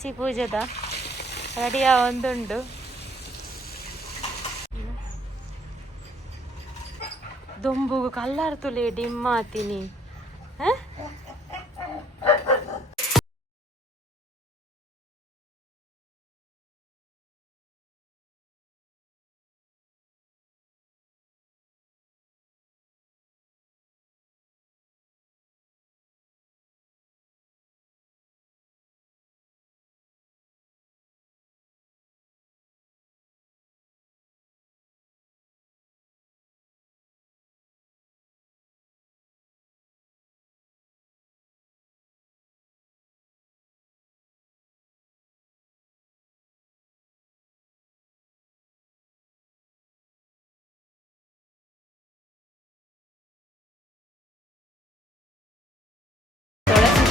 ತುಳಸಿ ಪೂಜೆದ ರೆಡಿಯ ಒಂದುಂಡು. ದೊಂಬುಗು colour ತುಲೆ ಡಿಮ್ಮಾತೀನಿ.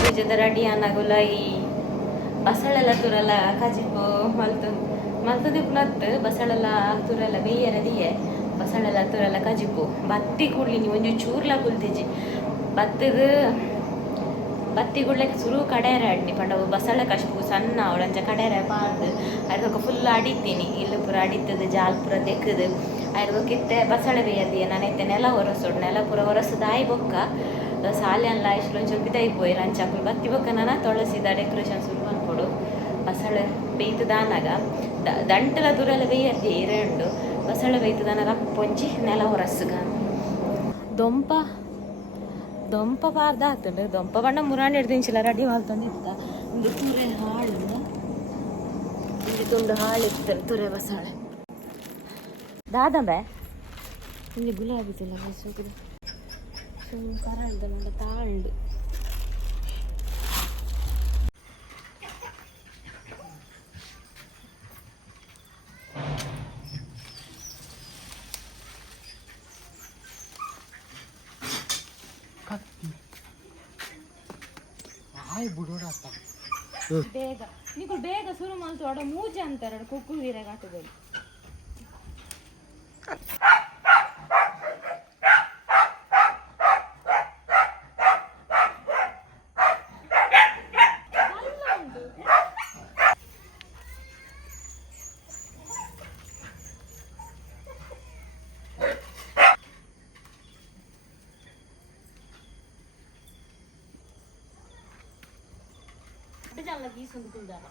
ಪೂಜೆದ ready ಅನ್ನಗುಲ ಈ ಬಸಳೆಲ್ಲ ತುರಲ ಕಜಿಪು ಮಲ್ತುದಿಪ್ಪುನತ್ತು ಬಸಳೆಲ್ಲ ತುರಲ ಬೇಯರದಿಯೆ ಬಸಳೆಲ್ಲ ತುರಲ ಕಜಿಪು ಬತ್ತಿ ಕುಳ್ಳಿ ನೀವು ಒಂಜಿ ಚೂರ್ಲ ಕುಲ್ತಿಜಿ ಬತ್ತಿ ಕುಡ್ಲಕ್ಕೆ ಸುರು ಕಡೆಯರೆ ಅಡ್ನಿ ಪಂಡವು ಬಸಳೆ ಕಶ್ಪು ಸಣ್ಣ ಅವಳಂಚ ಕಡೆಯರೆ ಪಾರ್ದು ಅದಕ್ಕೆ ಫುಲ್ ಅಡಿತೀನಿ ಇಲ್ಲಿ ಪೂರ ಅಡಿತದು ಜಾಲ್ ಪೂರ ತೆಕ್ಕದು ಅದಕ್ಕೆ ಬಸಳೆ ಬೇಯದಿಯ ನಾನೈತೆ ನೆಲ ಒರೆಸೋಡು ನೆಲ ಪೂರ ಒರೆಸದಾಯಿ ಬೊಕ್ಕ ಸಾಲೆಲ್ಲ ಇಷ್ಟು ಒಂಚೂರು ಬಿದ್ದಾಯಿಪೋಯಿ ರಂಚಾಕುಲು ಬತ್ತಿ ಬೊಕ್ಕ ನಾನು ತೊಳಸಿದ ಡೆಕೋರೇಷನ್ ಶುರು ಮಾಡ್ಕೊಡು ಬಸಳೆ ಬೇಯ್ತದಾನಾಗ ದಂಟಲ ದೂರೆಲ್ಲ ಬೇಯದ್ದಿ ಎರಡು ಬಸಳೆ ಬೇಯ್ತದಾನಾಗ ಪೊಂಚಿ ನೆಲ ಒರಸ್ಗ ದೊಂಪ ಪಾರ್ದ ಆಗ್ತದೆ ದೊಂಪ ಬಣ್ಣ ಮುರಾಣಿ ಹಿಡ್ದಿಂಚಿಲ್ಲ ರೆಡಿ ಮಾಡ್ತಂದಿತ್ತ ಒಂದು ತುರೆ ಹಾಳು ಒಂದು ತುಂಡು ಹಾಳಿತ್ತು ತುರೆ ಬಸಳೆ ದಾದಂಬೆ ಒಂದು ಗುಲಾಬಿ ತಿಲ್ಲ ಬಸೋದು ಕರಳ್ದ ನೋಡ ತಾಳ್ದು ಬೇಗ ನೀವು ಬೇಗ ಶುರು ಮಾಡ್ತು ಮೂಜೆ ಅಂತಾರೆ ಕುಕ್ಕು ಹೀರೆಗೆ ಹಾಕಿದಲ್ಲಿ ಜಲ್ಲ ಗೀಸೊಂದು ಕುಲ್ದಾರ